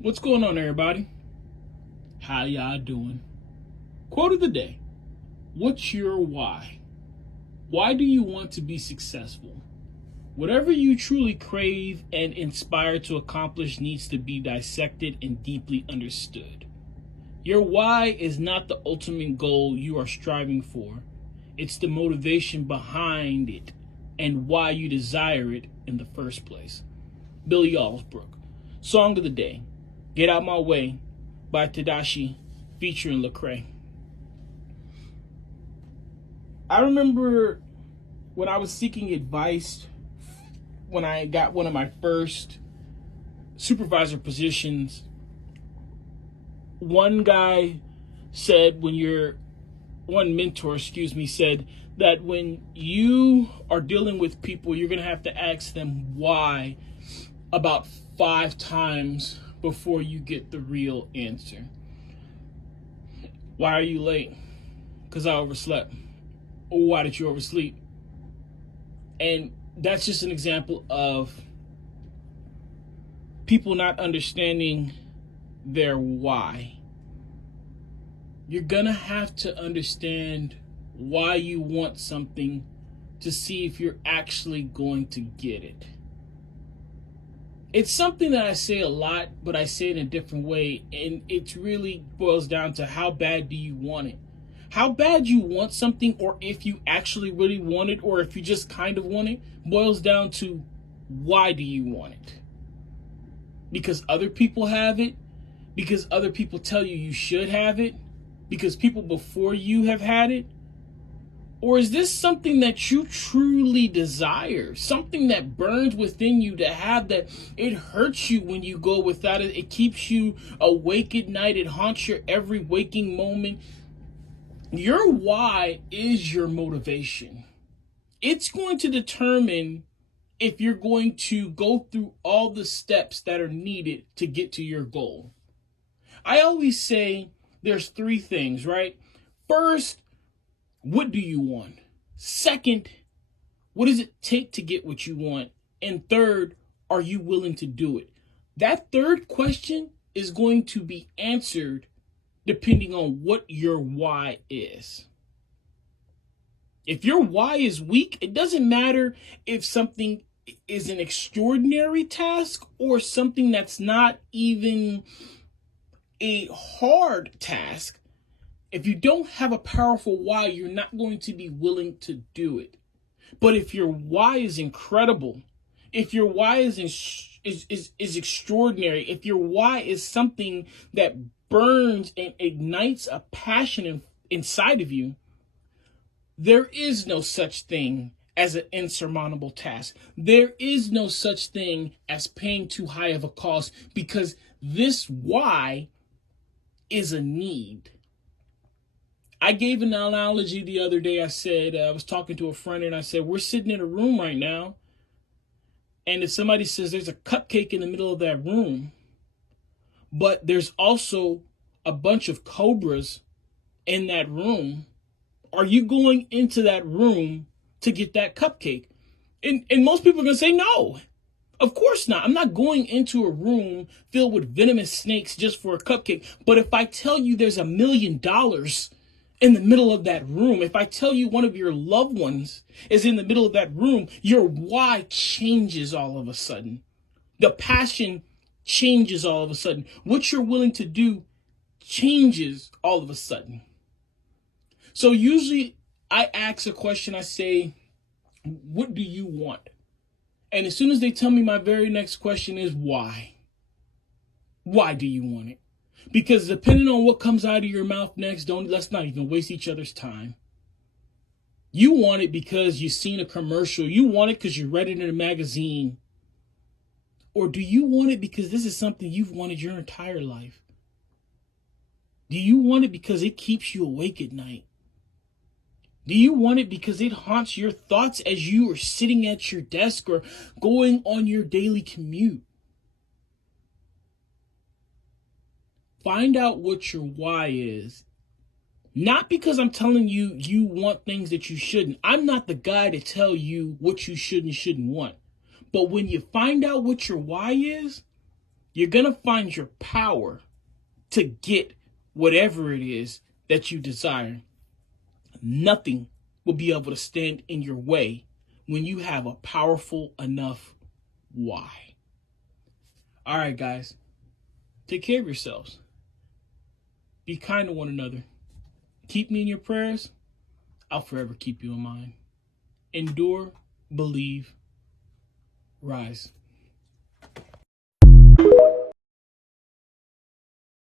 What's going on, everybody? How y'all doing? Quote of the day. What's your why? Why do you want to be successful? Whatever you truly crave and inspire to accomplish needs to be dissected and deeply understood. Your why is not the ultimate goal you are striving for. It's the motivation behind it and why you desire it in the first place. Billy Allsbrook. Song of the day. Get Out My Way by Tadashi featuring Lecrae. I remember when I was seeking advice when I got one of my first supervisor positions. One mentor said that when you are dealing with people, you're going to have to ask them why about 5 times before you get the real answer. Why are you late? Because I overslept. Or why did you oversleep? And that's just an example of people not understanding their why. You're gonna have to understand why you want something to see if you're actually going to get it. It's something that I say a lot, but I say it in a different way, and it really boils down to how bad do you want it? How bad you want something, or if you actually really want it, or if you just kind of want it, boils down to why do you want it? Because other people have it? Because other people tell you you should have it? Because people before you have had it? Or is this something that you truly desire? Something that burns within you to have, that it hurts you when you go without it. It keeps you awake at night. It haunts your every waking moment. Your why is your motivation. It's going to determine if you're going to go through all the steps that are needed to get to your goal. I always say there's 3 things, right? First, what do you want? Second, what does it take to get what you want? And third, are you willing to do it? That third question is going to be answered depending on what your why is. If your why is weak, it doesn't matter if something is an extraordinary task or something that's not even a hard task. If you don't have a powerful why, you're not going to be willing to do it. But if your why is incredible, if your why is extraordinary, if your why is something that burns and ignites a passion inside of you, there is no such thing as an insurmountable task. There is no such thing as paying too high of a cost, because this why is a need. I gave an analogy the other day. I said, I was talking to a friend and I said, we're sitting in a room right now. And if somebody says there's a cupcake in the middle of that room, but there's also a bunch of cobras in that room, are you going into that room to get that cupcake? And most people are going to say no. Of course not. I'm not going into a room filled with venomous snakes just for a cupcake. But if I tell you there's $1 million in the middle of that room, if I tell you one of your loved ones is in the middle of that room, your why changes all of a sudden. The passion changes all of a sudden. What you're willing to do changes all of a sudden. So usually I ask a question. I say, what do you want? And as soon as they tell me, my very next question is why? Why do you want it? Because depending on what comes out of your mouth next, let's not even waste each other's time. You want it because you've seen a commercial. You want it because you read it in a magazine. Or do you want it because this is something you've wanted your entire life? Do you want it because it keeps you awake at night? Do you want it because it haunts your thoughts as you are sitting at your desk or going on your daily commute? Find out what your why is. Not because I'm telling you you want things that you shouldn't. I'm not the guy to tell you what you should and shouldn't want. But when you find out what your why is, you're going to find your power to get whatever it is that you desire. Nothing will be able to stand in your way when you have a powerful enough why. All right, guys, take care of yourselves. Be kind to one another. Keep me in your prayers. I'll forever keep you in mind. Endure, believe, rise.